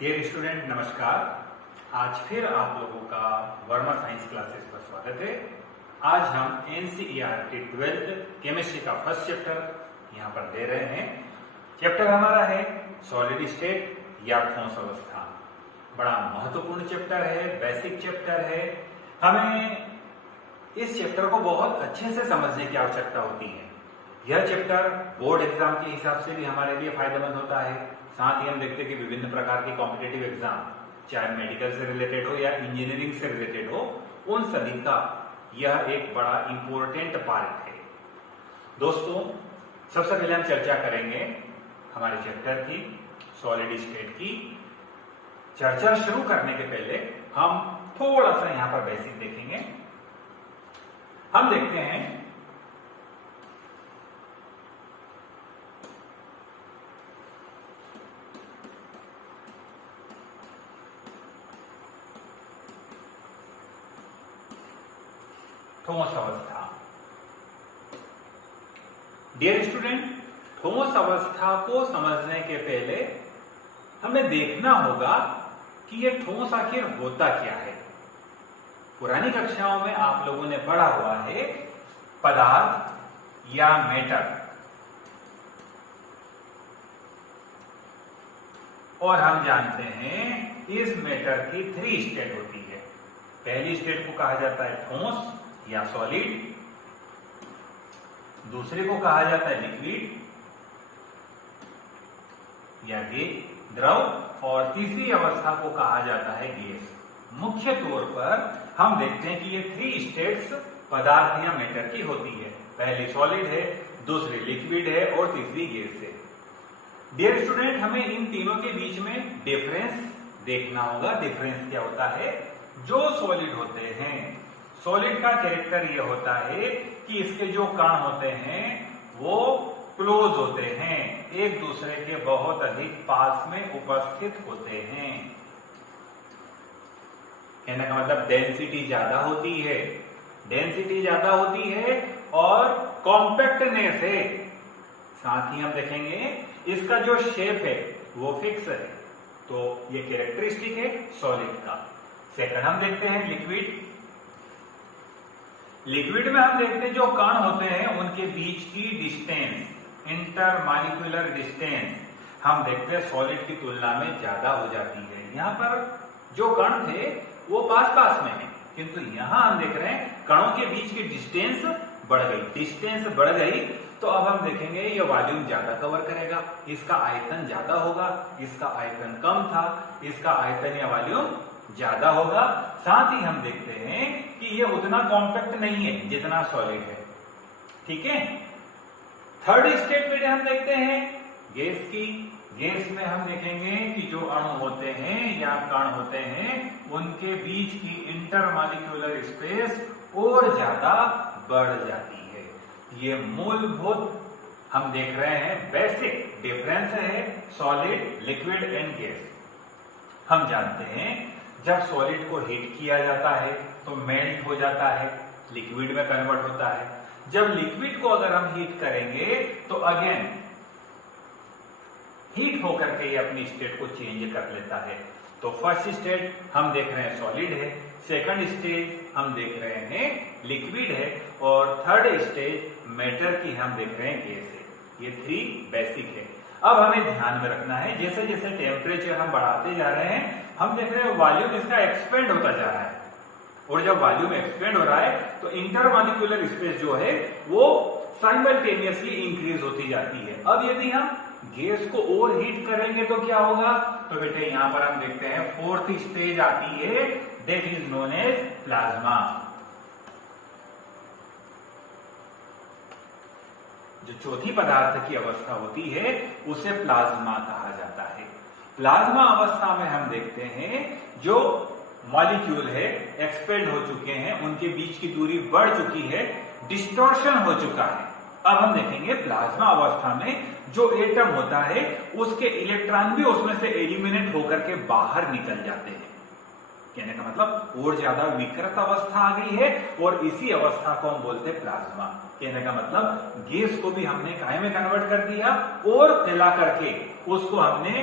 Dear student नमस्कार। आज फिर आप लोगों का वर्मा साइंस क्लासेस पर स्वागत है। आज हम एनसीईआरटी 12th केमिस्ट्री का फर्स्ट चैप्टर यहाँ पर दे रहे हैं। चैप्टर हमारा है सॉलिड स्टेट या ठोस अवस्था। बड़ा महत्वपूर्ण चैप्टर है, बेसिक चैप्टर है। हमें इस चैप्टर को बहुत अच्छे से समझने की आवश्यकता होती है। यह चैप्टर बोर्ड एग्जाम के हिसाब से भी हमारे लिए फायदेमंद होता है। साथ ही हम देखते हैं कि विभिन्न प्रकार के कॉम्पिटिटिव एग्जाम, चाहे मेडिकल से रिलेटेड हो या इंजीनियरिंग से रिलेटेड हो, उन सभी का यह एक बड़ा इंपॉर्टेंट पार्ट है। दोस्तों, सबसे पहले हम चर्चा करेंगे हमारे चैप्टर की, सॉलिड स्टेट की। चर्चा शुरू करने के पहले हम थोड़ा सा यहां पर बेसिक देखेंगे। हम देखते हैं ठोस अवस्था। डियर स्टूडेंट, ठोस अवस्था को समझने के पहले हमें देखना होगा कि यह ठोस आखिर होता क्या है। पुरानी कक्षाओं में आप लोगों ने पढ़ा हुआ है पदार्थ या मैटर, और हम जानते हैं इस मैटर की 3 स्टेट होती है। पहली स्टेट को कहा जाता है ठोस या सॉलिड, दूसरे को कहा जाता है लिक्विड या द्रव, और तीसरी अवस्था को कहा जाता है गैस। मुख्य तौर पर हम देखते हैं कि ये 3 स्टेट्स पदार्थ या मैटर की होती है। पहली सॉलिड है, दूसरी लिक्विड है और तीसरी गैस है। डियर स्टूडेंट, हमें इन तीनों के बीच में डिफरेंस देखना होगा। डिफरेंस क्या होता है? जो सॉलिड होते हैं, सॉलिड का कैरेक्टर यह होता है कि इसके जो कण होते हैं वो क्लोज होते हैं, एक दूसरे के बहुत अधिक पास में उपस्थित होते हैं। कहने का मतलब डेंसिटी ज्यादा होती है, डेंसिटी ज्यादा होती है और कॉम्पैक्टनेस है। साथ ही हम देखेंगे इसका जो शेप है वो फिक्स है। तो ये कैरेक्टरिस्टिक है सॉलिड का। सेकंड हम देखते हैं लिक्विड। लिक्विड में हम देखते हैं जो कण होते हैं उनके बीच की डिस्टेंस, इंटरमॉलिक्यूलर डिस्टेंस, हम देखते हैं सॉलिड की तुलना में ज्यादा हो जाती है। यहां पर जो कण थे वो पास पास में है, किंतु यहां हम देख रहे हैं कणों के बीच की डिस्टेंस बढ़ गई। डिस्टेंस बढ़ गई तो अब हम देखेंगे ये वॉल्यूम ज्यादा कवर करेगा, इसका आयतन ज्यादा होगा। इसका आयतन कम था, इसका आयतन या वॉल्यूम ज्यादा होगा। साथ ही हम देखते हैं कि ये उतना कॉम्पैक्ट नहीं है जितना सॉलिड है। ठीक है। थर्ड स्टेट में हम देखते हैं गैस की। गैस में हम देखेंगे कि जो अणु होते हैं या कण होते हैं उनके बीच की इंटरमॉलिक्यूलर स्पेस और ज्यादा बढ़ जाती है। ये मूलभूत हम देख रहे हैं बेसिक डिफरेंस है सॉलिड, लिक्विड एंड गैस। हम जानते हैं जब सॉलिड को हीट किया जाता है तो मेल्ट हो जाता है, लिक्विड में कन्वर्ट होता है। जब लिक्विड को अगर हम हीट करेंगे तो अगेन हीट होकर के ये अपनी स्टेट को चेंज कर लेता है। तो फर्स्ट स्टेट हम देख रहे हैं सॉलिड है, सेकंड स्टेज हम देख रहे हैं लिक्विड है, और थर्ड स्टेज मैटर की हम देख रहे हैं गैस है। ये 3 बेसिक है। अब हमें ध्यान में रखना है जैसे जैसे टेम्परेचर हम बढ़ाते जा रहे हैं हम देख रहे हैं वॉल्यूम इसका एक्सपेंड होता जा रहा है, और जब वॉल्यूम एक्सपेंड हो रहा है तो इंटरमॉलिक्यूलर स्पेस जो है वो साइमल्टेनियसली इंक्रीज होती जाती है। अब यदि हम गैस को और हीट करेंगे तो क्या होगा? तो बेटे यहां पर हम देखते हैं 4th स्टेज आती है, that is known as plasma. जो चौथी पदार्थ की अवस्था होती है उसे प्लाज्मा कहा जाता है। प्लाज्मा अवस्था में हम देखते हैं जो मॉलिक्यूल है एक्सपेंड हो चुके हैं, उनके बीच की दूरी बढ़ चुकी है, डिस्टॉर्शन हो चुका है। अब हम देखेंगे प्लाज्मा अवस्था में जो एटम होता है उसके इलेक्ट्रॉन भी उसमें से एलिमिनेट होकर के बाहर निकल जाते हैं। कहने का मतलब और ज्यादा विकृत अवस्था आ गई है और इसी अवस्था को हम बोलते हैं प्लाज्मा। कहने का मतलब गैस को भी हमने काहे में कन्वर्ट कर दिया और फैला करके उसको हमने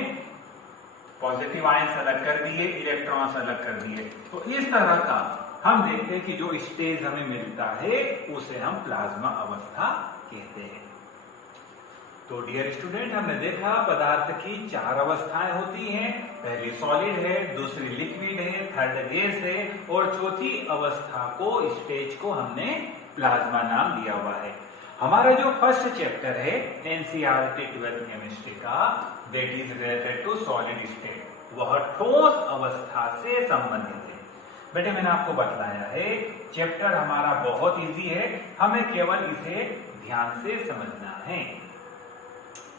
पॉजिटिव आयंस अलग कर दिए, इलेक्ट्रॉन्स अलग कर दिए। तो इस तरह का हम देखते हैं कि जो स्टेज हमें मिलता है उसे हम प्लाज्मा अवस्था कहते हैं। तो डियर स्टूडेंट, हमने देखा पदार्थ की 4 अवस्थाएं होती हैं। पहली सॉलिड है, दूसरी लिक्विड है, थर्ड गैस है और चौथी अवस्था को, स्टेज को हमने प्लाज्मा नाम दिया हुआ है। हमारा जो फर्स्ट चैप्टर है एनसीईआरटी 12th केमिस्ट्री का, that is related to solid state, वह ठोस अवस्था से संबंधित है। बेटे मैंने आपको बताया है चैप्टर हमारा बहुत इजी है, हमें केवल इसे ध्यान से समझना है।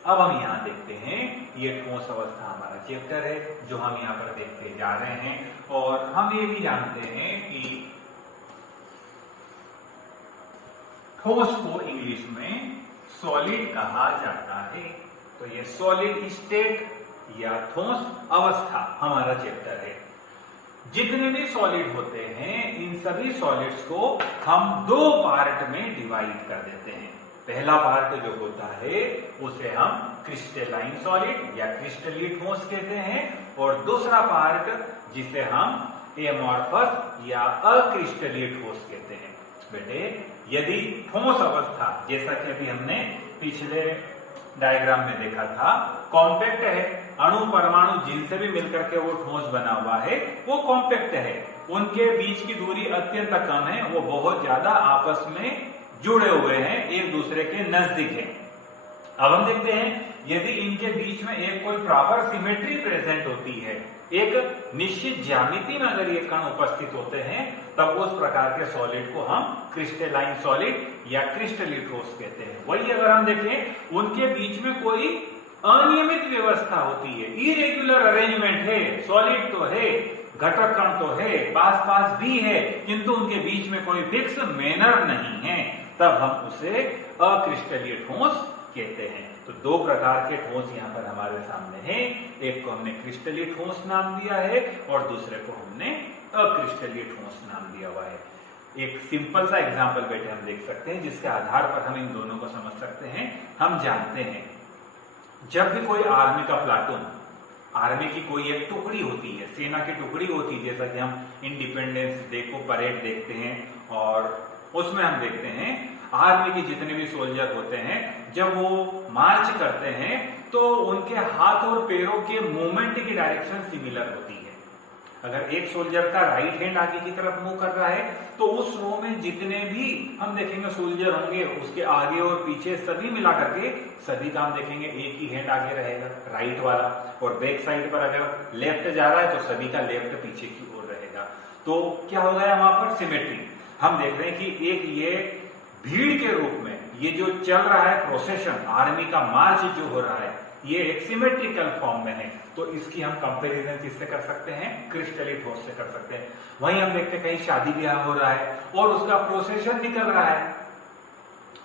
अब हम यहाँ देखते हैं, ये ठोस अवस्था हमारा चैप्टर है जो हम यहाँ पर देखते जा रहे हैं। और हम ये भी जानते हैं कि ठोस को इंग्लिश में सॉलिड कहा जाता है। तो ये सॉलिड स्टेट या ठोस अवस्था हमारा चैप्टर है। जितने भी सॉलिड होते हैं इन सभी सॉलिड्स को हम 2 पार्ट में डिवाइड कर देते हैं। पहला पार्ट जो होता है उसे हम क्रिस्टलाइन सॉलिड या क्रिस्टलीय ठोस कहते हैं और दूसरा पार्ट जिसे हम एमॉर्फस या अक्रिस्टलीय ठोस कहते हैं। बेटे यदि ठोस अवस्था, जैसा कि अभी हमने पिछले डायग्राम में देखा था, कॉम्पैक्ट है, अणु परमाणु जिनसे भी मिलकर के वो ठोस बना हुआ है वो कॉम्पैक्ट है, उनके बीच की दूरी अत्यंत कम है, वो बहुत ज्यादा आपस में जुड़े हुए हैं, एक दूसरे के नजदीक है। अब हम देखते हैं यदि इनके बीच में एक कोई प्रॉपर सिमेट्री प्रेजेंट होती है, एक निश्चित ज्यामिति में अगर ये कण उपस्थित होते हैं, तब उस प्रकार के सॉलिड को हम क्रिस्टलाइन सॉलिड या क्रिस्टलीय ठोस कहते हैं। वही अगर हम देखें उनके बीच में कोई अनियमित व्यवस्था होती है, इरेग्युलर अरेंजमेंट है, सॉलिड तो है, घटक कण तो है, पास पास भी है, किंतु उनके बीच में कोई फिक्स मैनर नहीं है, तब हम उसे अक्रिस्टलीय ठोस कहते हैं। तो 2 प्रकार के ठोस यहाँ पर हमारे सामने हैं, एक को हमने क्रिस्टलीय ठोस नाम दिया है और दूसरे को हमने अक्रिस्टलीय ठोस नाम दिया हुआ है। एक सिंपल सा एग्जांपल बेटे हम देख सकते हैं जिसके आधार पर हम इन दोनों को समझ सकते हैं। हम जानते हैं जब भी कोई आर्मी का प्लाटून, आर्मी की कोई एक टुकड़ी होती है, सेना की टुकड़ी होती है, जैसा कि हम इंडिपेंडेंस डे को परेड देखते हैं और उसमें हम देखते हैं आर्मी के जितने भी सोल्जर होते हैं जब वो मार्च करते हैं तो उनके हाथ और पैरों के मूवमेंट की डायरेक्शन सिमिलर होती है। अगर एक सोल्जर का राइट हैंड आगे की तरफ मूव कर रहा है तो उस रो में जितने भी हम देखेंगे सोल्जर होंगे उसके आगे और पीछे सभी मिला करके सभी का हम देखेंगे एक ही हैंड आगे रहेगा, राइट वाला, और बैक साइड पर अगर लेफ्ट जा रहा है तो सभी का लेफ्ट पीछे की ओर रहेगा। तो क्या हो गया वहां पर सिमेट्री। हम देख रहे हैं कि एक ये भीड़ के रूप में ये जो चल रहा है प्रोसेशन, आर्मी का मार्च जो हो रहा है, ये एक सिमेट्रिकल फॉर्म में है। तो इसकी हम कंपैरिजन किससे कर सकते हैं? क्रिस्टलीय ठोस से कर सकते हैं। वहीं हम देखते हैं कहीं शादी ब्याह हो रहा है और उसका प्रोसेशन निकल रहा है,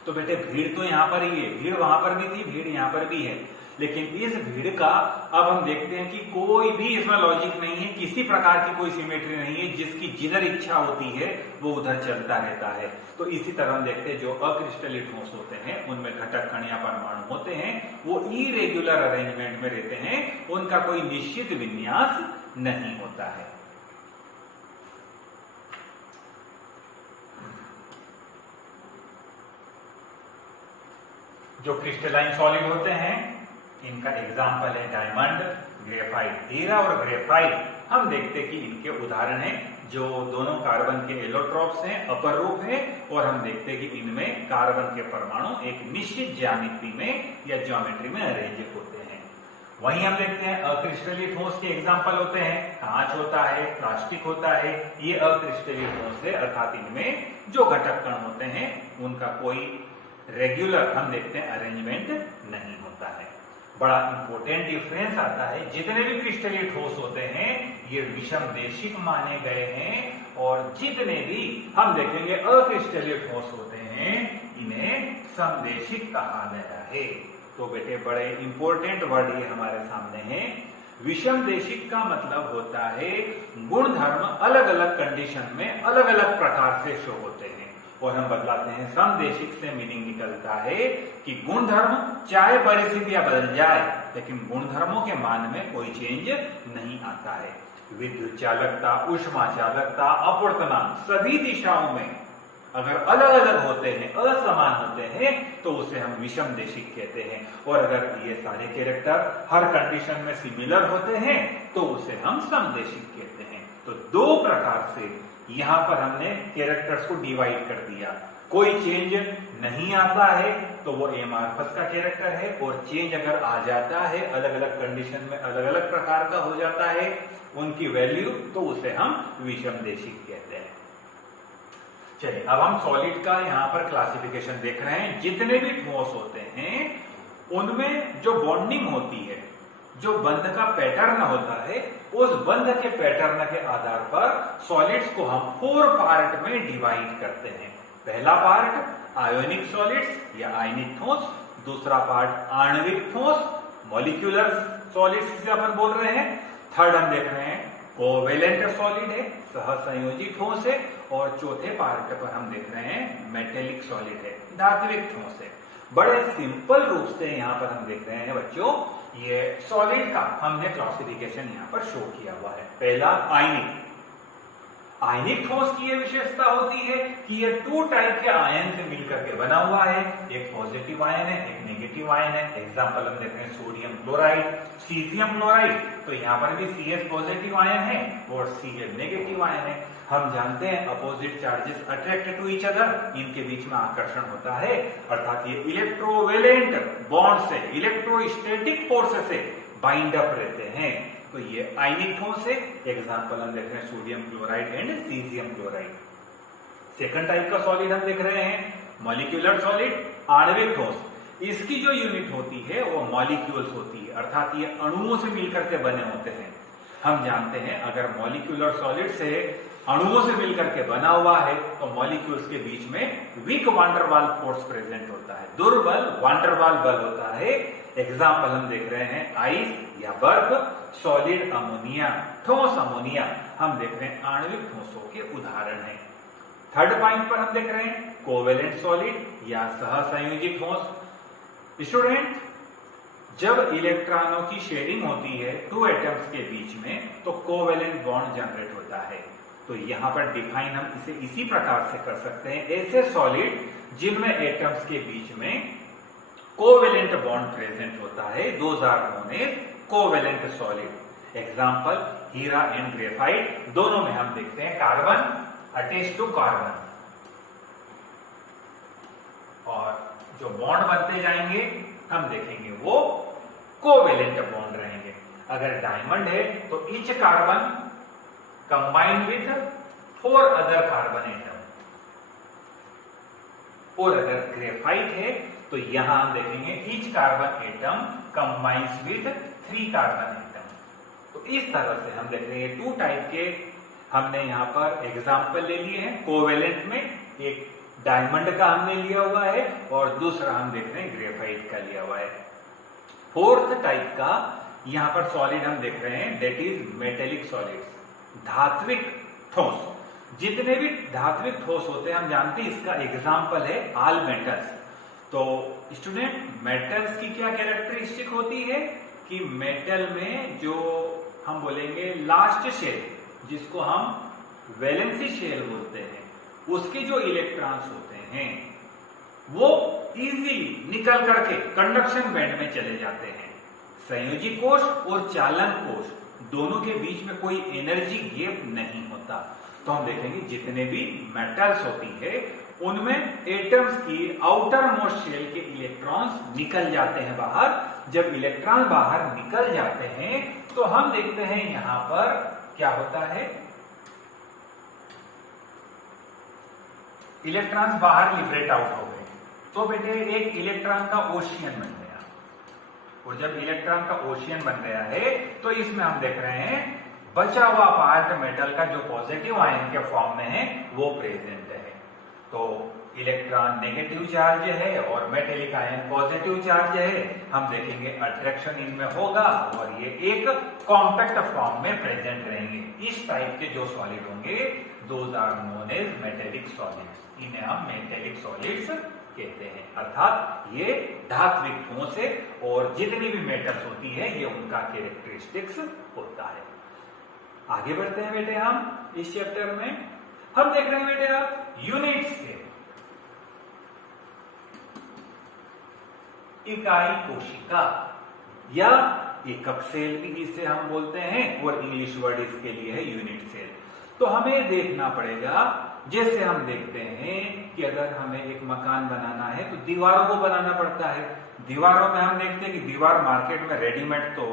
तो बेटे भीड़ तो यहां पर ही है, भीड़ वहां पर भी थी, भीड़ यहां पर भी है, लेकिन इस भीड़ का अब हम देखते हैं कि कोई भी इसमें लॉजिक नहीं है, किसी प्रकार की कोई सिमेट्री नहीं है, जिसकी जिधर इच्छा होती है वो उधर चलता रहता है। तो इसी तरह हम देखते हैं जो अक्रिस्टलीय ठोस होते हैं उनमें घटक कण या परमाणु होते हैं वो इरेग्युलर अरेंजमेंट में रहते हैं, उनका कोई निश्चित विन्यास नहीं होता है। जो क्रिस्टलाइन सॉलिड होते हैं इनका एग्जाम्पल है डायमंड, ग्रेफाइट। हीरा और ग्रेफाइट हम देखते हैं कि इनके उदाहरण हैं जो दोनों कार्बन के एलोट्रॉप्स हैं, अपर रूप है, और हम देखते हैं कि इनमें कार्बन के परमाणु एक निश्चित ज्यामिति में या ज्योमेट्री में अरेंज होते हैं। वहीं हम देखते हैं अक्रिस्टलीय ठोस के एग्जाम्पल होते हैं, कांच होता है, प्लास्टिक होता है, ये अक्रिस्टलीय ठोस है, अर्थात इनमें जो घटक कण होते हैं उनका कोई रेगुलर हम देखते हैं अरेंजमेंट नहीं होता है। बड़ा इंपॉर्टेंट डिफरेंस आता है, जितने भी क्रिस्टलीय ठोस होते हैं ये विषमदेशिक माने गए हैं और जितने भी हम देखेंगे अक्रिस्टलीय ठोस होते हैं इन्हें समदेशिक कहा गया है। तो बेटे बड़े इंपॉर्टेंट वर्ड ये हमारे सामने है। विषमदेशिक का मतलब होता है गुण धर्म अलग अलग कंडीशन में अलग अलग प्रकार से शो होते हैं और हम बदलाते हैं समदेशिक से, मीनिंग निकलता है कि गुणधर्म चाहे परिस्थितियां बदल जाए लेकिन गुणधर्मों के मान में कोई चेंज नहीं आता है। विद्युत चालकता, उष्मा चालकता, अपवर्तनांक सभी दिशाओं में अगर अलग अलग होते हैं, असमान होते हैं, तो उसे हम विषमदेशिक कहते हैं। और अगर ये सारे कैरेक्टर हर कंडीशन में सिमिलर होते हैं तो उसे हम समदेशिक कहते हैं। तो दो प्रकार से यहां पर हमने कैरेक्टर्स को डिवाइड कर दिया। कोई चेंज नहीं आता है तो वो एमार्फस का कैरेक्टर है, और चेंज अगर आ जाता है अलग अलग कंडीशन में अलग अलग प्रकार का हो जाता है उनकी वैल्यू, तो उसे हम विषमदेशिक कहते हैं। चलिए अब हम सॉलिड का यहां पर क्लासिफिकेशन देख रहे हैं। जितने भी ठोस होते हैं उनमें जो बॉन्डिंग होती है, जो बंध का पैटर्न होता है, उस बंध के पैटर्न के आधार पर सॉलिड्स को हम 4 पार्ट में डिवाइड करते हैं। पहला पार्ट आयोनिक सॉलिड्स या आयनिक ठोस, दूसरा पार्ट आणविक ठोस, मॉलिक्यूलर सॉलिड्स जिसे अपन बोल रहे हैं। थर्ड हम देख रहे हैं कोवेलेंट सॉलिड है, सहसंयोजी ठोस है, और चौथे पार्ट पर हम देख रहे हैं मेटेलिक सॉलिड है, धात्विक ठोस है। बड़े सिंपल रूप से यहाँ पर हम देख रहे हैं बच्चों, ये सॉलिड का हमने क्लासिफिकेशन यहाँ पर शो किया हुआ है। पहला आयनिक। आयनिक ठोस की ये विशेषता होती है कि ये 2 टाइप के आयन से मिलकर के बना हुआ है। एक पॉजिटिव आयन है, एक नेगेटिव आयन है। एग्जांपल हम देख रहे हैं सोडियम क्लोराइड, सीजियम क्लोराइड, तो यहाँ पर भी Cs पॉजिटिव आयन है और Cl नेगेटिव आयन है। हम जानते हैं opposite charges attract to each other, इनके बीच में आकर्षण होता है, अर्थात ये इलेक्ट्रोवेलेंट बॉन्ड से, इलेक्ट्रोस्टैटिक फोर्स से बाइंड अप रहते हैं। तो ये आयनिक ठोस है। एग्जांपल हम देख रहे हैं sodium chloride and caesium chloride. Second type का सॉलिड हम देख रहे हैं मॉलिक्यूलर सॉलिड, आणविक ठोस। इसकी जो यूनिट होती है वो मॉलिक्यूल्स होती है, अर्थात ये अणुओं से मिलकर के बने होते हैं। हम जानते हैं अगर मॉलिक्यूलर सॉलिड से अणुओं से मिलकर के बना हुआ है तो मॉलिक्यूल्स के बीच में वीक वांडरवाल फोर्स प्रेजेंट होता है, दुर्बल वांडरवाल बल होता है। एग्जाम्पल हम देख रहे हैं आइस या बर्फ, सॉलिड अमोनिया, ठोस अमोनिया, हम देख रहे हैं आणविक ठोसों के उदाहरण हैं। थर्ड पॉइंट पर हम देख रहे हैं कोवेलेंट सॉलिड या सहसंयोजी ठोस। स्टूडेंट, जब इलेक्ट्रॉनों की शेयरिंग होती है 2 एटम्स के बीच में तो कोवेलेंट बॉन्ड जनरेट होता है। तो यहां पर डिफाइन हम इसे इसी प्रकार से कर सकते हैं, ऐसे सॉलिड जिनमें एटम्स के बीच में कोवेलेंट बॉन्ड प्रेजेंट होता है, those are known as covalent solid. Example हीरा एंड ग्रेफाइट, दोनों में हम देखते हैं कार्बन अटैच टू कार्बन, और जो बॉन्ड बनते जाएंगे हम देखेंगे वो कोवेलेंट बॉन्ड रहेंगे। अगर डायमंड है तो each carbon combined with 4 other carbon atom, और अगर ग्रेफाइट है तो यहां हम देखेंगे each carbon atom combines with 3 carbon atom. तो इस तरह से हम देख रहे हैं 2 टाइप के हमने यहां पर एग्जाम्पल ले लिए हैं। कोवेलेंट में एक डायमंड का हमने लिया हुआ है और दूसरा हम देख रहे हैं ग्रेफाइट का लिया हुआ है। फोर्थ टाइप का यहां पर सॉलिड हम देख रहे हैं, दैट इज मेटेलिक सॉलिड्स, धात्विक ठोस। जितने भी धात्विक ठोस होते हैं हम जानते हैं, इसका एग्जाम्पल है ऑल मेटल्स। तो स्टूडेंट, मेटल्स की क्या कैरेक्टरिस्टिक होती है कि मेटल में जो हम बोलेंगे लास्ट शेल, जिसको हम वैलेंसी शेल बोलते हैं, उसके जो इलेक्ट्रॉन्स होते हैं वो इजीली निकल करके कंडक्शन बैंड में चले जाते हैं। संयोजी कोश और चालन कोश दोनों के बीच में कोई एनर्जी गैप नहीं होता। तो हम देखेंगे जितने भी मेटल्स होती है उनमें एटम्स की आउटर मोस्ट शेल के इलेक्ट्रॉन्स निकल जाते हैं बाहर। जब इलेक्ट्रॉन बाहर निकल जाते हैं तो हम देखते हैं यहां पर क्या होता है, इलेक्ट्रॉन्स बाहर लिबरेट आउट हो गए। तो बेटे एक इलेक्ट्रॉन का ओशियन बन गया, और जब इलेक्ट्रॉन का ओशियन बन गया है तो इसमें हम देख रहे हैं बचा हुआ पार्ट मेटल का जो पॉजिटिव आयन के फॉर्म में है वो प्रेजेंट है। तो इलेक्ट्रॉन नेगेटिव चार्ज है और मेटेलिक आयन पॉजिटिव चार्ज है। हम देखेंगे अट्रैक्शन इनमें होगा और ये एक कॉम्पैक्ट फॉर्म में प्रेजेंट रहेंगे। इस टाइप के जो सॉलिड होंगे those are known as metallic solids. इन्हें हम मेटेलिक सॉलिड्स कहते हैं, अर्थात ये धात्विक ठोस है और जितनी भी मेटल्स होती है ये उनका कैरेक्टरिस्टिक्स होता है। आगे बढ़ते हैं बेटे हम इस चैप्टर में। हम देख रहे हैं बेटे आप यूनिट सेल, इकाई कोशिका या एकक सेल भी इसे हम बोलते हैं और इंग्लिश वर्ड इसके लिए है यूनिट सेल। तो हमें देखना पड़ेगा, जैसे हम देखते हैं कि अगर हमें एक मकान बनाना है तो दीवारों को बनाना पड़ता है। दीवारों में हम देखते हैं कि दीवार मार्केट में रेडीमेड तो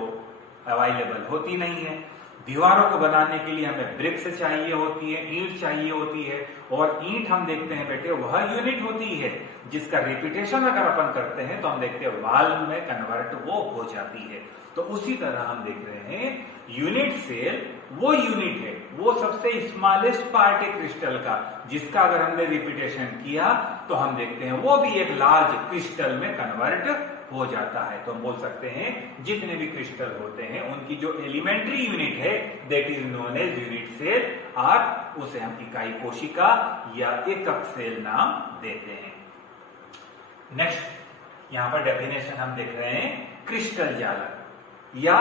अवेलेबल होती नहीं है। दीवारों को बनाने के लिए हमें ब्रिक्स चाहिए होती है, ईंट चाहिए होती है, और ईंट हम देखते हैं बेटे वह यूनिट होती है जिसका रिपीटेशन अगर अपन करते हैं तो हम देखते हैं वाल में कन्वर्ट वो हो जाती है। तो उसी तरह हम देख रहे हैं यूनिट सेल वो यूनिट है, वो सबसे स्मॉलेस्ट पार्ट है क्रिस्टल का, जिसका अगर हमने रिपीटेशन किया तो हम देखते हैं वो भी एक लार्ज क्रिस्टल में कन्वर्ट हो जाता है। तो हम बोल सकते हैं जितने भी क्रिस्टल होते हैं उनकी जो एलिमेंट्री यूनिट है that is known as unit cell, और उसे हम इकाई कोशिका या एकक सेल नाम देते हैं। नेक्स्ट यहां पर डेफिनेशन हम देख रहे हैं क्रिस्टल जालक या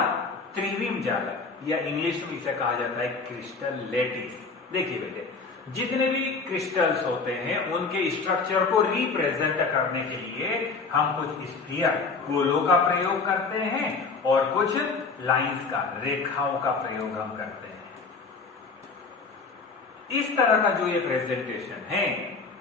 त्रिविम जालक या इंग्लिश में इसे कहा जाता है क्रिस्टल लेटिस। देखिए बेटे जितने भी क्रिस्टल्स होते हैं उनके स्ट्रक्चर को रिप्रेजेंट करने के लिए हम कुछ स्फीयर गोलों का प्रयोग करते हैं और कुछ लाइंस का रेखाओं का प्रयोग हम करते हैं। इस तरह का जो ये प्रेजेंटेशन है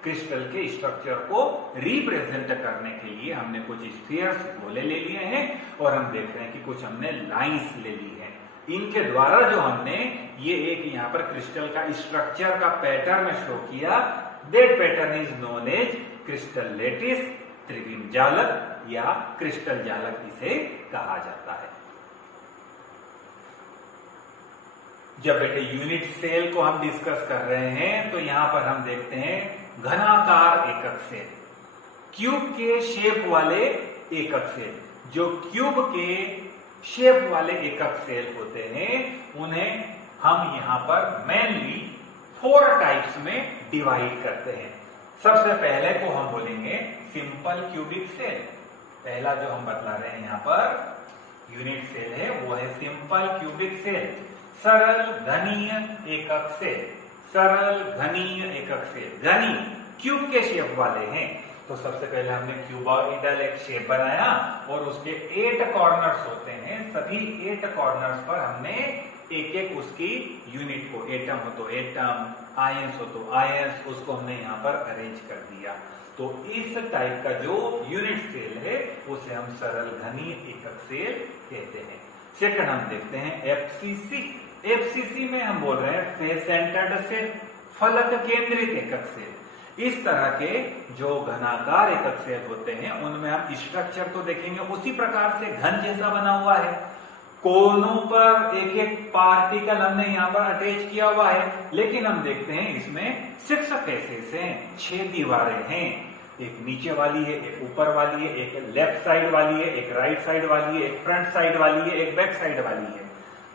क्रिस्टल के स्ट्रक्चर को रिप्रेजेंट करने के लिए हमने कुछ स्फीयर्स गोले ले लिए हैं और हम देख रहे हैं कि कुछ हमने लाइंस ले ली है। इनके द्वारा जो हमने ये एक यहाँ पर क्रिस्टल का स्ट्रक्चर का पैटर्न शो किया, that pattern is known as crystal lattice, त्रिविम जालक या क्रिस्टल जालक इसे कहा जाता है। जब बेटे यूनिट सेल को हम डिस्कस कर रहे हैं तो यहां पर हम देखते हैं घनाकार एकक सेल, क्यूब के शेप वाले एकक सेल। जो क्यूब के शेप वाले एकक सेल होते हैं उन्हें हम यहां पर मेनली 4 टाइप्स में डिवाइड करते हैं। सबसे पहले को हम बोलेंगे सिंपल क्यूबिक सेल। पहला जो हम बतला रहे हैं यहां पर यूनिट सेल है वो है सिंपल क्यूबिक सेल, सरल घनीय एकक सेल। सरल घनीय एकक सेल, घनी क्यूब के शेप वाले हैं। तो सबसे पहले हमने क्यूबॉइडल एक शेप बनाया और उसके 8 कॉर्नर्स होते हैं। सभी 8 कॉर्नर्स पर हमने एक एक उसकी यूनिट को, एटम हो तो एटम, आयंस हो तो आयंस, उसको हमने यहाँ पर अरेंज कर दिया। तो इस टाइप का जो यूनिट सेल है उसे हम सरल घनीय एकक सेल कहते हैं। सेकंड हम देखते हैं एफसीसी। एफसीसी में हम बोल रहे हैं फेस सेंटर्ड सेल, फलक केंद्रित एकक सेल। इस तरह के जो घनाकार एकक सेल होते हैं उनमें हम स्ट्रक्चर तो देखेंगे उसी प्रकार से घन जैसा बना हुआ है। कोनों पर एक एक पार्टिकल हमने यहाँ पर अटैच किया हुआ है, लेकिन हम देखते हैं इसमें 6 फेसेस हैं, 6 दीवारें हैं। एक नीचे वाली है, एक ऊपर वाली है, एक लेफ्ट साइड वाली है, एक राइट साइड वाली है, एक फ्रंट साइड वाली है, एक बैक साइड वाली है।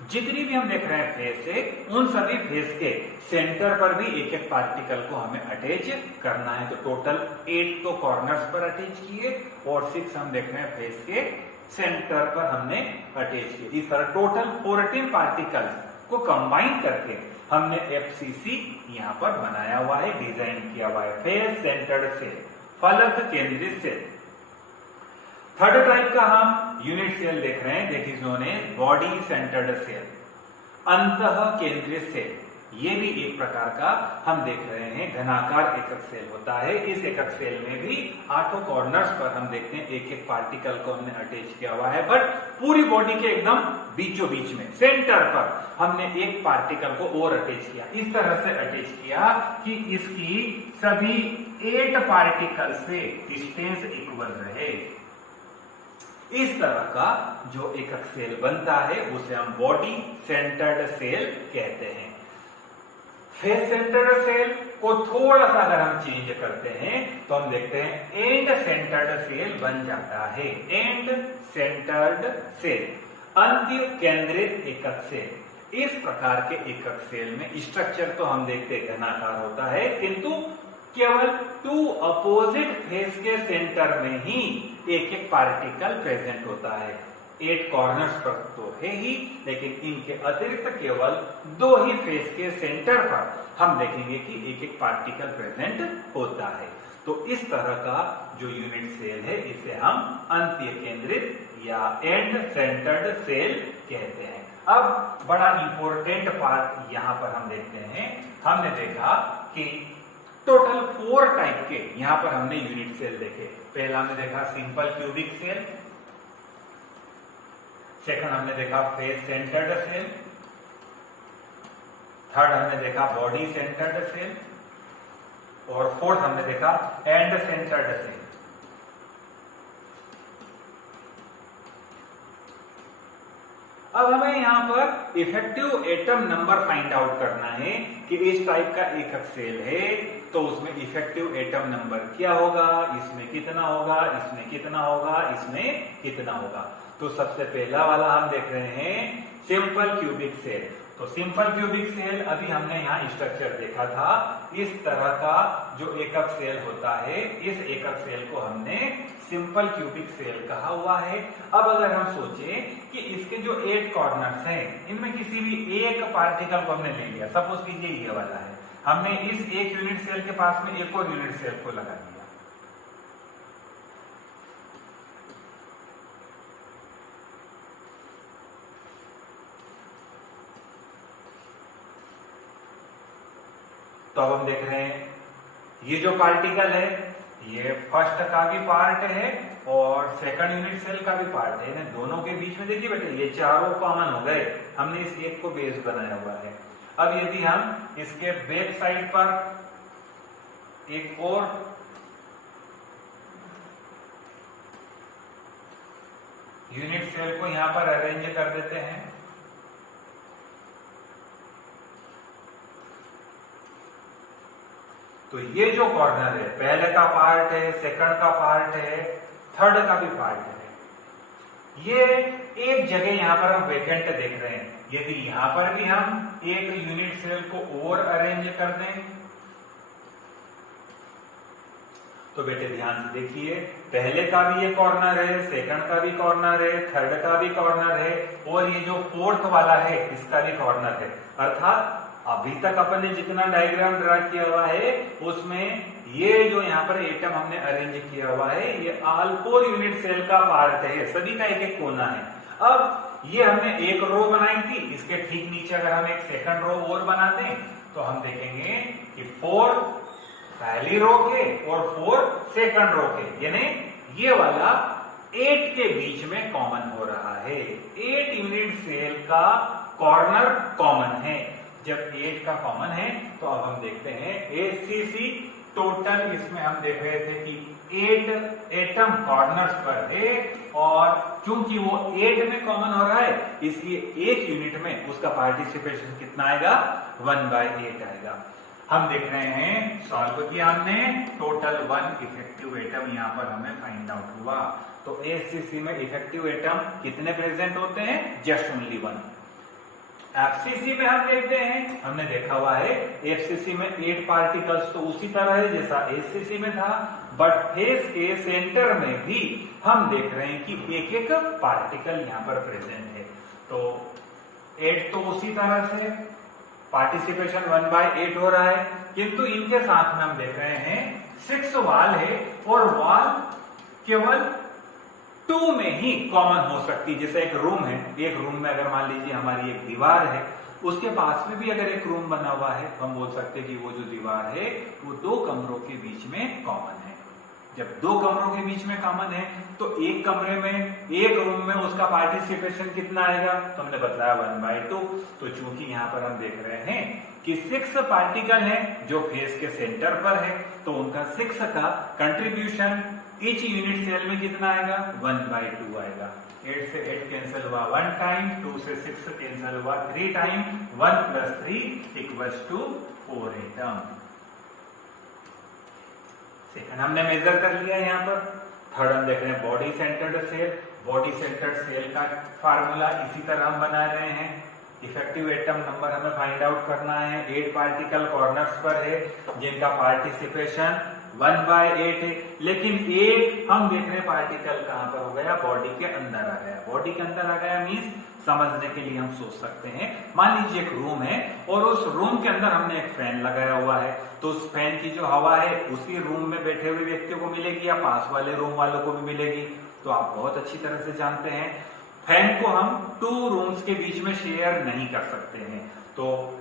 जितनी भी हम देख रहे हैं फेस है उन सभी फेस के सेंटर पर भी एक एक पार्टिकल को हमें अटैच करना है। तो टोटल 8 तो कॉर्नर्स पर अटैच किए और 6 हम देख रहे हैं फेस के सेंटर पर हमने अटैच किए। इस तरह टोटल 14 पार्टिकल्स को कंबाइन करके हमने एफसीसी यहाँ पर बनाया हुआ है, डिजाइन किया हुआ है। फेस सेंटर्ड सेल, फलक केंद्रित सेल। थर्ड टाइप का हम यूनिट सेल देख रहे हैं, that is known as body centred cell, अंतः केंद्रित सेल। ये भी एक प्रकार का हम देख रहे हैं घनाकार एकक सेल होता है। इस एकक सेल में भी 8 कॉर्नर्स पर हम देखते हैं एक एक पार्टिकल को हमने अटैच किया हुआ है, बट पूरी बॉडी के एकदम बीचों बीच में सेंटर पर हमने एक पार्टिकल को और अटैच किया। इस तरह से अटैच किया कि इसकी सभी 8 पार्टिकल से डिस्टेंस इक्वल रहे। इस तरह का जो एकक सेल बनता है उसे हम बॉडी सेंटर्ड सेल कहते हैं। फेस सेंटर्ड सेल को थोड़ा सा अगर हम चेंज करते हैं तो हम देखते हैं एंड सेंटर्ड सेल बन जाता है। एंड सेंटर्ड सेल, अंत्य केंद्रित एकक सेल। इस प्रकार के एकक सेल में स्ट्रक्चर तो हम देखते घनाकार होता है, किंतु केवल 2 अपोजिट फेस के सेंटर में ही एक एक पार्टिकल प्रेजेंट होता है। 8 कॉर्नर्स पर तो है ही, लेकिन इनके अतिरिक्त केवल 2 ही फेस के सेंटर पर हम देखेंगे कि एक एक पार्टिकल प्रेजेंट होता है। तो इस तरह का जो यूनिट सेल है इसे हम अंत्य केंद्रित या एंड सेंटर्ड सेल कहते हैं। अब बड़ा इंपॉर्टेंट पार्ट यहां पर हम देखते हैं। हमने देखा कि टोटल 4 टाइप के यहां पर हमने यूनिट सेल देखे। पहला हमने देखा सिंपल क्यूबिक सेल, सेकंड हमने देखा फेस सेंटर्ड सेल, थर्ड हमने देखा बॉडी सेंटर्ड सेल, और फोर्थ हमने देखा एंड सेंटर्ड सेल। अब हमें यहां पर effective atom number find out करना है कि इस टाइप का एकक सेल है तो उसमें इफेक्टिव एटम नंबर क्या होगा, इसमें कितना होगा, इसमें कितना होगा, इसमें कितना होगा। तो सबसे पहला वाला हम देख रहे हैं सिंपल क्यूबिक सेल। तो सिंपल क्यूबिक सेल अभी हमने यहाँ स्ट्रक्चर देखा था। इस तरह का जो एकक सेल होता है, इस एकक सेल को हमने सिंपल क्यूबिक सेल कहा हुआ है। अब अगर हम सोचें कि इसके जो 8 कॉर्नर्स हैं, इनमें किसी भी एक पार्टिकल को हमने ले लिया, सपोज कीजिए ये वाला है, हमने इस एक यूनिट सेल के पास में एक और यूनिट सेल को लगा दिया। तो अब हम देख रहे हैं ये जो पार्टिकल है ये फर्स्ट का भी पार्ट है और सेकंड यूनिट सेल का भी पार्ट है। इन्हें दोनों के बीच में देखिए बेटे ये चारों कॉमन हो गए, हमने इस एक को बेस बनाया हुआ है। अब यदि हम इसके बैक साइड पर एक और यूनिट सेल को यहां पर अरेंज कर देते हैं, तो ये जो कॉर्नर है, पहले का पार्ट है, सेकंड का पार्ट है, थर्ड का भी पार्ट है, ये एक जगह यहां पर हम वेकेंट देख रहे हैं। यदि यहां पर भी हम एक यूनिट सेल को और अरेंज कर दें तो बेटे ध्यान से देखिए, पहले का भी ये कॉर्नर है, सेकंड का भी कॉर्नर है, थर्ड का भी कॉर्नर है, और ये जो फोर्थ वाला है इसका भी कॉर्नर है। अर्थात अभी तक अपन ने जितना डायग्राम ड्रा किया हुआ है उसमें ये जो यहाँ पर एटम हमने अरेंज किया हुआ है ये ऑल 4 यूनिट सेल का पार्ट है, सभी का एक एक कोना है। अब ये हमने एक रो बनाई थी, इसके ठीक नीचे अगर हम एक सेकंड रो और बना दें तो हम देखेंगे कि 4 पहली रो के और 4 सेकंड रो के, यानी ये वाला 8 के बीच में कॉमन हो रहा है। 8 यूनिट सेल का कॉर्नर कॉमन है। जब 8 का कॉमन है तो अब हम देखते हैं ACC टोटल, इसमें हम देख रहे थे कि 8 एटम कॉर्नर्स पर है और चूंकि वो 8 में कॉमन हो रहा है इसलिए एक यूनिट में उसका पार्टिसिपेशन कितना आएगा, 1/8 आएगा। हम देख रहे हैं सॉल्व किया हमने, टोटल 1 इफेक्टिव एटम यहाँ पर हमें फाइंड आउट हुआ। तो ACC में इफेक्टिव एटम कितने प्रेजेंट होते हैं, जस्ट ओनली 1। FCC में हम देखते हैं, हमने देखा हुआ है FCC में 8 पार्टिकल्स तो उसी तरह है जैसा ACC में था, बट फेस के सेंटर में भी हम देख रहे हैं कि एक एक पार्टिकल यहाँ पर प्रेजेंट है। तो 8 तो उसी तरह से पार्टिसिपेशन 1/8 हो रहा है, किंतु इनके साथ में हम देख रहे हैं 6 वाल है और वाल केवल 2 में ही कॉमन हो सकती है। जैसे एक रूम है, एक रूम में अगर मान लीजिए हमारी एक दीवार है, उसके पास में भी अगर एक रूम बना हुआ है तो हम बोल सकते हैं कि वो जो दीवार है वो 2 कमरों के बीच में कॉमन है। जब 2 कमरों के बीच में कॉमन है तो एक कमरे में, एक रूम में उसका पार्टिसिपेशन कितना आएगा, तो हमने बताया 1/2। तो चूंकि यहाँ पर हम देख रहे हैं कि 6 पार्टिकल है जो फेस के सेंटर पर है, तो उनका 6 का कंट्रीब्यूशन ईच यूनिट सेल में कितना आएगा, 1/2 आएगा। 8 से 8 कैंसिल हुआ 1 टाइम, 2 से 6 कैंसिल हुआ 3 टाइम, 1 + 3 = 4 एटम। सेकंड हमने मेजर कर लिया यहाँ पर। थर्ड हम देख रहे हैं body centred cell. Body centred cell का फार्मूला इसी तरह हम बना रहे हैं, इफेक्टिव एटम नंबर हमें फाइंड आउट करना है। 8 पार्टिकल कॉर्नर्स पर है जिनका पार्टिसिपेशन 1/8 है, लेकिन एक हम देख रहे हैं पार्टिकल कहां पर हो गया, बॉडी के अंदर आ गया। बॉडी के अंदर आ गया मीन्स समझने के लिए हम सोच सकते हैं, मान लीजिए एक रूम है और उस रूम के अंदर हमने एक फैन लगाया हुआ है, तो उस फैन की जो हवा है उसी रूम में बैठे हुए व्यक्तियों को मिलेगी या पास वाले रूम वालों को भी मिलेगी। तो आप बहुत अच्छी तरह से जानते हैं फैन को हम 2 रूम्स के बीच में शेयर नहीं कर सकते हैं। तो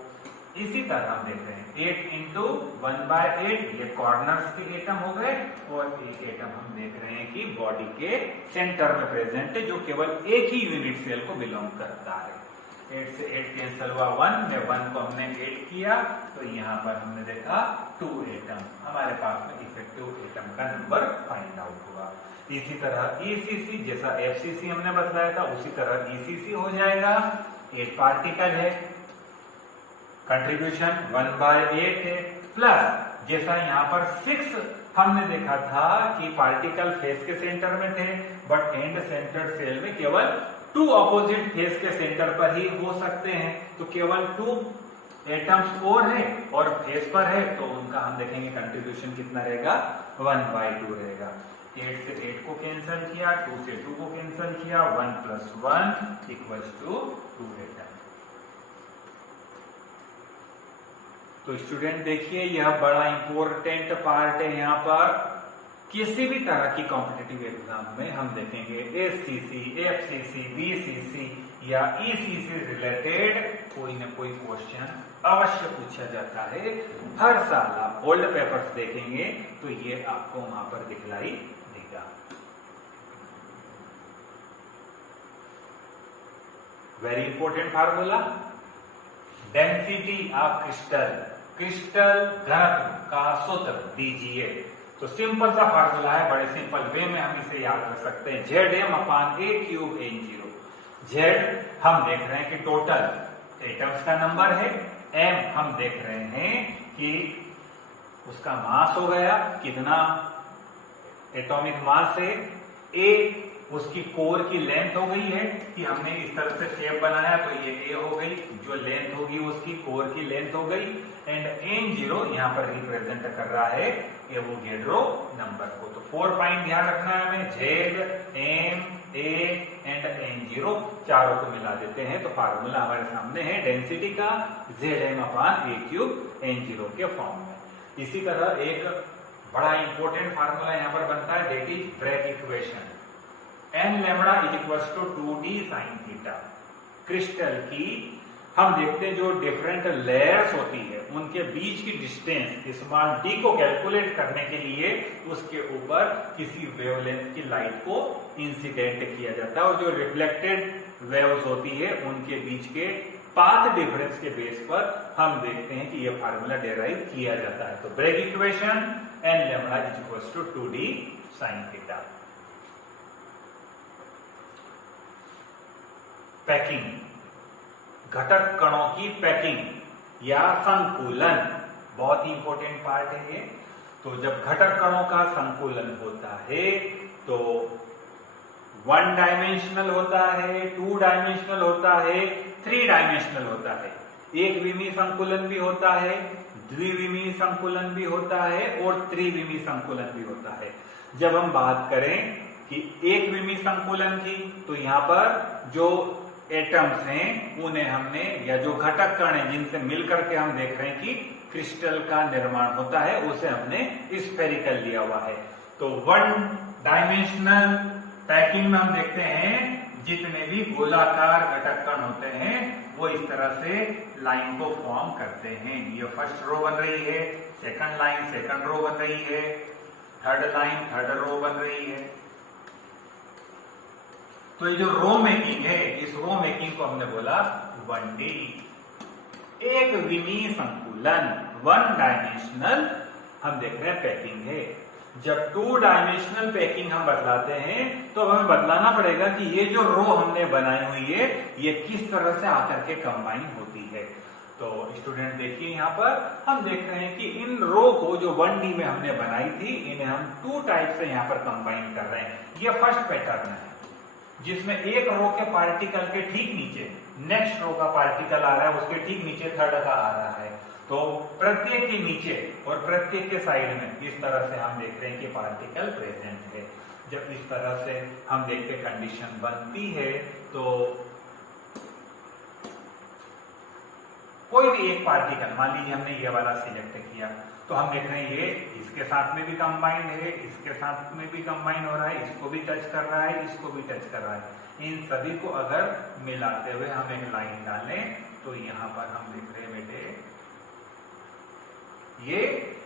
इसी तरह हम देख रहे हैं 8 इंटू 1/8 ये कॉर्नर्स के एटम हो गए, और एक एटम हम देख रहे हैं कि बॉडी के सेंटर में प्रेजेंट है जो केवल एक ही यूनिट सेल को बिलोंग करता है। 8 से 8 कैंसिल हुआ 1 में 1 को हमने 8 किया, तो यहाँ पर हमने देखा 2 एटम, हमारे पास में इफेक्टिव एटम का नंबर फाइंड आउट हुआ। इसी तरह ECC जैसा FCC हमने बताया था उसी तरह ECC हो जाएगा। 8 पार्टिकल है, कंट्रीब्यूशन 1/8 है, प्लस जैसा यहाँ पर 6 हमने देखा था कि पार्टिकल फेस के सेंटर में थे, बट एंड सेंटर सेल में केवल 2 अपोजिट फेस के सेंटर पर ही हो सकते हैं, तो केवल 2 एटम्स और है और फेस पर है, तो उनका हम देखेंगे कंट्रीब्यूशन कितना रहेगा, 1/2 रहेगा। 8 से 8 को कैंसिल किया, 2 से 2 को कैंसिल किया, 1 + 1 = 2 एटम। तो स्टूडेंट देखिए यह बड़ा इंपॉर्टेंट पार्ट है। यहाँ पर किसी भी तरह की कॉम्पिटिटिव एग्जाम में हम देखेंगे SCC, FCC, BCC या ECC रिलेटेड कोई ना कोई क्वेश्चन अवश्य पूछा जाता है। हर साल आप ओल्ड पेपर्स देखेंगे तो ये आपको वहां पर दिखलाई देगा। Very important formula, density of crystal, crystal घनत्व का सूत्र दीजिए। तो सिंपल सा फार्मूला है, बड़े सिंपल वे में हम इसे याद रख सकते हैं। Zm/A3N0। Z हम देख रहे हैं कि टोटल एटम्स का नंबर है, M हम देख रहे हैं कि उसका मास हो गया, कितना एटॉमिक मास है, A उसकी कोर की लेंथ हो गई है कि हमने इस तरह से शेप बनाया तो ये A हो गई, जो लेंथ होगी उसकी कोर की लेंथ हो गई, एंड N0 यहाँ पर रिप्रेजेंट कर रहा है एवोगैड्रो नंबर को। तो 4 पॉइंट ध्यान रखना है हमें, Z, M, A and N0 चारों को मिला देते हैं तो फार्मूला हमारे सामने है डेंसिटी का Zm/A3N0 के फॉर्म में। इसी तरह एक बड़ा इंपॉर्टेंट फार्मूला यहाँ पर बनता है, that is Bragg equation. n = 2d sin theta. Crystal की हम देखते हैं जो डिफरेंट लेयर्स होती है उनके बीच की डिस्टेंस स्मॉल d को कैलकुलेट करने के लिए उसके ऊपर किसी वेवलेंथ की लाइट को इंसिडेंट किया जाता है, और जो रिफ्लेक्टेड वेव्स होती है उनके बीच के पाथ डिफरेंस के बेस पर हम देखते हैं कि यह फार्मूला डेराइव किया जाता है। तो Bragg equation n = 2d sin theta. Packing, घटक कणों की पैकिंग या संकुलन बहुत ही इंपॉर्टेंट पार्ट है ये। तो जब घटक कणों का संकुलन होता है तो 1 डायमेंशनल होता है, 2 डायमेंशनल होता है, 3 डायमेंशनल होता है। एक विमीय संकुलन भी होता है, द्विविमीय संकुलन भी होता है और त्रिविमीय संकुलन भी होता है। जब हम बात करें कि एक विमीय संकुलन की, तो यहाँ पर जो एटम्स हैं उन्हें हमने, या जो घटक कण हैं जिनसे मिलकर के हम देख रहे हैं कि क्रिस्टल का निर्माण होता है, उसे हमने स्फेरिकल लिया हुआ है। तो 1 डायमेंशनल पैकिंग में हम देखते हैं जितने भी गोलाकार घटक कण होते हैं वो इस तरह से लाइन को फॉर्म करते हैं। ये फर्स्ट रो बन रही है, सेकंड लाइन सेकंड रो बन रही है, थर्ड लाइन थर्ड रो बन रही है। तो ये जो रो मेकिंग है, इस रो मेकिंग को हमने बोला 1D। एक विमीय संकुलन 1 डायमेंशनल हम देख रहे हैं पैकिंग है। जब 2 डायमेंशनल पैकिंग हम बतलाते हैं तो हमें बतलाना पड़ेगा कि ये जो रो हमने बनाई हुई है ये किस तरह से आकर के कंबाइन होती है। तो स्टूडेंट देखिए यहाँ पर हम देख रहे हैं कि इन रो को जो 1D में हमने बनाई थी इन्हें हम 2 टाइप से यहाँ पर कंबाइन कर रहे हैं। ये फर्स्ट पैटर्न है। जिसमें एक रो के पार्टिकल के ठीक नीचे नेक्स्ट रो का पार्टिकल आ रहा है, उसके ठीक नीचे थर्ड का आ रहा है। तो प्रत्येक के नीचे और प्रत्येक के साइड में इस तरह से हम देख रहे हैं कि पार्टिकल प्रेजेंट है। जब इस तरह से हम देखते कंडीशन बनती है तो कोई भी एक पार्टिकल, मान लीजिए हमने ये वाला सिलेक्ट किया, तो हम देख रहे हैं ये इसके साथ में भी कंबाइंड है, इसके साथ में भी कंबाइन हो रहा है, इसको भी टच कर रहा है, इसको भी टच कर रहा है। इन सभी को अगर मिलाते हुए हम एक लाइन डालें तो यहां पर हम देख रहे हैं बेटे ये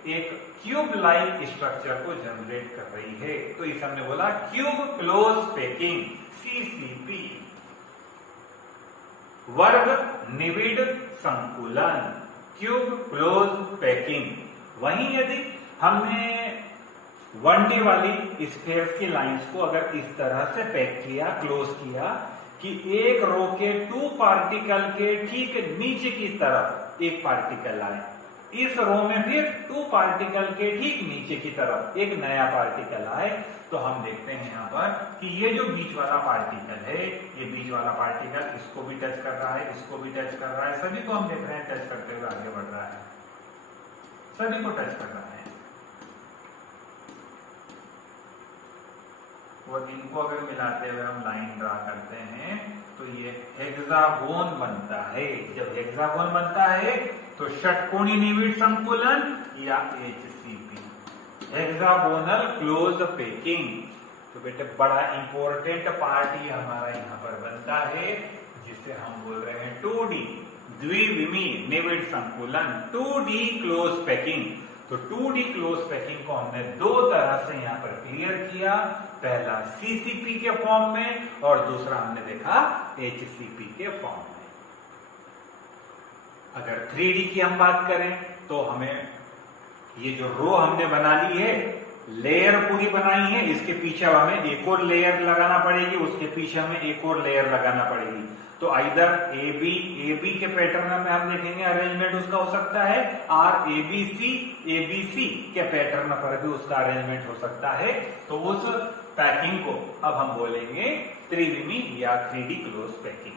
एक क्यूब लाइक स्ट्रक्चर को जनरेट कर रही है। तो इस हमने बोला क्यूब क्लोज पैकिंग, CCP, वर्ग निविड संकुलन, क्यूब क्लोज पैकिंग। वहीं यदि हमने 1D वाली स्फेयर्स की लाइंस को अगर इस तरह से पैक किया, क्लोज किया कि एक रो के 2 पार्टिकल के ठीक नीचे की तरफ एक पार्टिकल आए, इस रो में फिर 2 पार्टिकल के ठीक नीचे की तरफ एक नया पार्टिकल आए, तो हम देखते हैं यहां पर कि ये जो बीच वाला पार्टिकल है, ये बीच वाला पार्टिकल इसको भी टच कर रहा है, इसको भी टच कर रहा है, सभी को हम देख रहे हैं टच करते हुए आगे बढ़ रहा है, सभी को टच कर रहा है। और इनको अगर मिलाते हुए हम लाइन ड्रा करते हैं तो ये हेक्सागोन बनता है। जब हेक्सागोन बनता है तो षटकोणीय निविड संकुलन या HCP, हेक्सागोनल क्लोज पैकिंग। तो बेटे बड़ा इंपॉर्टेंट पार्ट ये हमारा यहाँ पर बनता है, जिसे हम बोल रहे हैं 2D द्विविमीय निविड संकुलन, 2D क्लोज पैकिंग। तो 2D क्लोज पैकिंग को हमने 2 तरह से यहां पर क्लियर किया, पहला CCP के फॉर्म में और दूसरा हमने देखा HCP के फॉर्म में। अगर 3D की हम बात करें तो हमें ये जो रो हमने बना ली है, लेयर पूरी बनाई है, इसके पीछे हमें एक और लेयर लगाना पड़ेगी, उसके पीछे हमें एक और लेयर लगाना पड़ेगी। तो आइदर AB के पैटर्न में हम देखेंगे अरेंजमेंट उसका हो सकता है, और ABC के पैटर्न पर भी उसका अरेंजमेंट हो सकता है। तो उस पैकिंग को अब हम बोलेंगे त्रिविमीय या 3D क्लोज पैकिंग।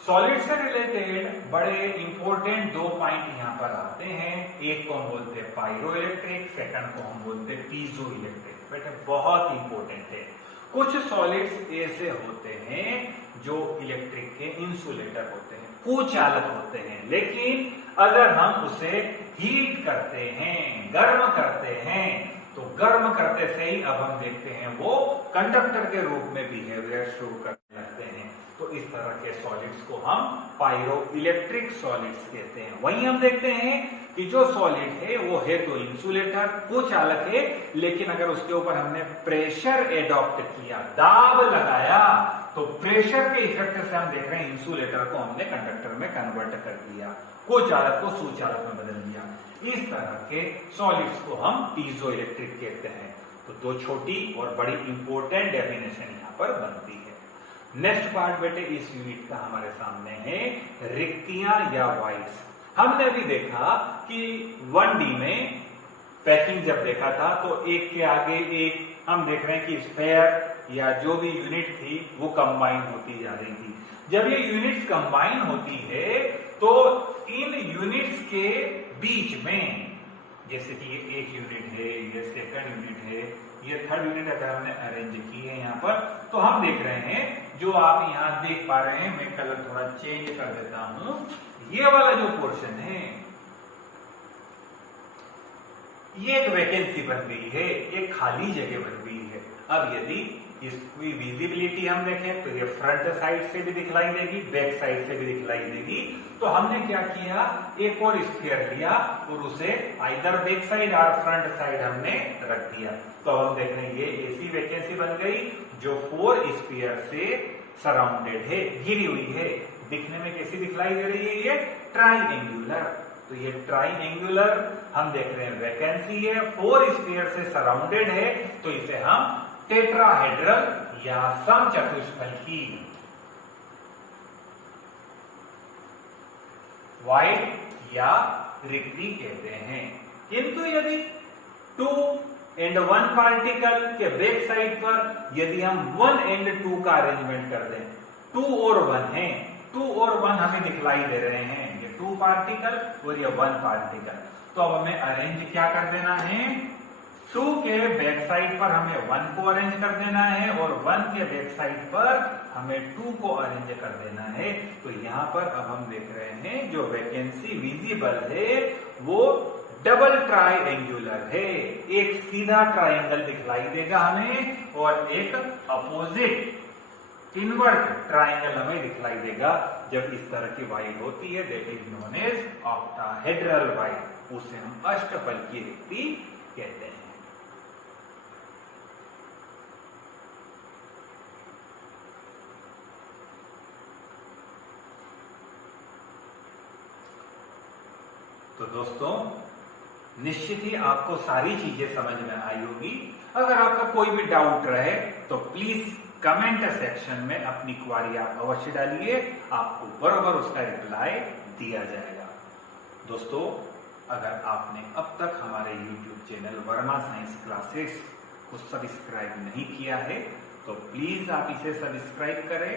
सॉलिड से रिलेटेड बड़े इंपॉर्टेंट 2 पॉइंट यहां पर आते हैं। एक को हम बोलते हैं पायरो इलेक्ट्रिक, सेकंड को हम बोलते हैं पीजो इलेक्ट्रिक। बेटे बहुत इंपॉर्टेंट है। कुछ सॉलिड्स ऐसे होते हैं जो इलेक्ट्रिक के इंसुलेटर होते हैं, कुचालक होते हैं, लेकिन अगर हम उसे हीट करते हैं, गर्म करते हैं, तो गर्म करते से ही अब हम देखते हैं वो कंडक्टर के रूप में बिहेवियर शुरू करने लगते हैं। तो इस तरह के सॉलिड्स को हम पायरो इलेक्ट्रिक सॉलिड्स कहते हैं। वहीं हम देखते हैं कि जो सॉलिड है वो है तो इंसुलेटर, कुचालक है, लेकिन अगर उसके ऊपर हमने प्रेशर एडॉप्ट किया, दाब लगाया, तो प्रेशर के इफेक्ट से हम देख रहे हैं इंसुलेटर को हमने कंडक्टर में कन्वर्ट कर दिया, कुचालक को सुचालक में बदल दिया। इस तरह के सॉलिड्स को हम पीजो इलेक्ट्रिक कहते हैं। तो 2 छोटी और बड़ी इंपॉर्टेंट डेफिनेशन यहां पर बनती है। नेक्स्ट पार्ट बेटे इस यूनिट का हमारे सामने है रिक्तियां या वाइड्स। हमने भी देखा कि 1D में पैकिंग जब देखा था तो एक के आगे एक हम देख रहे हैं कि स्फेयर या जो भी यूनिट थी वो कंबाइन होती जा रही थी। जब ये यूनिट्स कंबाइन होती है तो इन यूनिट्स के बीच में, जैसे कि ये एक यूनिट है, ये सेकंड यूनिट है, ये थर्ड यूनिट अगर हमने अरेंज की है यहाँ पर, तो हम देख रहे हैं जो आप यहाँ देख पा रहे हैं, मैं कलर थोड़ा चेंज कर देता हूं। ये वाला जो पोर्शन है ये एक वैकेंसी बन गई है, एक खाली जगह बन गई है। अब यदि इसकी विजिबिलिटी हम देखें तो ये फ्रंट साइड से भी दिखलाई देगी, बैक साइड से भी दिखलाई देगी। तो हमने क्या किया, एक और स्फीयर लिया और उसे आइदर बैक साइड और फ्रंट साइड हमने रख दिया। तो हम देख रहे हैं ये ऐसी वैकेंसी बन गई जो 4 स्फीयर से सराउंडेड है, घिरी हुई है। दिखने में कैसी दिखलाई दे रही है, ये ट्राइएंगुलर। तो ये ट्राइएंगुलर हम देख रहे हैं वैकेंसी है, 4 स्फीयर से सराउंडेड है, तो इसे हम टेट्राहेड्रल या समचतुष्फलकी वाइड या रिक्ति कहते हैं। किंतु यदि 2 एंड 1 पार्टिकल के बैक साइड पर यदि हम 1 एंड 2 का अरेंजमेंट कर दें, 2 और 1 है, 2 और 1 हमें दिखलाई दे रहे हैं, ये 2 पार्टिकल और ये 1 पार्टिकल। तो अब हमें अरेंज क्या कर देना है, 2 के बैक साइड पर हमें 1 को अरेंज कर देना है और 1 के बैक साइड पर हमें 2 को अरेंज कर देना है। तो यहाँ पर अब हम देख रहे हैं जो वैकेंसी विजिबल है वो डबल ट्राइएंगुलर है, एक सीधा ट्राइंगल दिखलाई देगा हमें और एक अपोजिट इनवर्ट ट्राइंगल हमें दिखलाई देगा। जब इस तरह की वाइड होती है that is known as octahedral void, उसे हम अष्टफलकीय रिक्ति कहते हैं। तो दोस्तों निश्चित ही आपको सारी चीजें समझ में आई होगी। अगर आपका कोई भी डाउट रहे तो प्लीज कमेंट सेक्शन में अपनी क्वारी आप अवश्य डालिए, आपको बराबर उसका रिप्लाई दिया जाएगा। दोस्तों अगर आपने अब तक हमारे YouTube channel Verma science classes को सब्सक्राइब नहीं किया है तो प्लीज आप इसे सब्सक्राइब करें,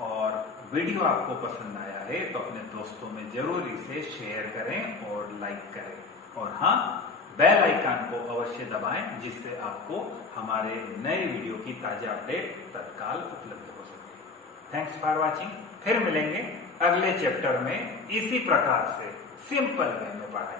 और वीडियो आपको पसंद आया है तो अपने दोस्तों में जरूर इसे शेयर करें और लाइक करें, और हाँ बेल आइकन को अवश्य दबाएं जिससे आपको हमारे नए वीडियो की ताजा अपडेट तत्काल उपलब्ध हो सके। Thanks for watching. फिर मिलेंगे अगले चैप्टर में इसी प्रकार से सिंपल वे में पढ़ाई।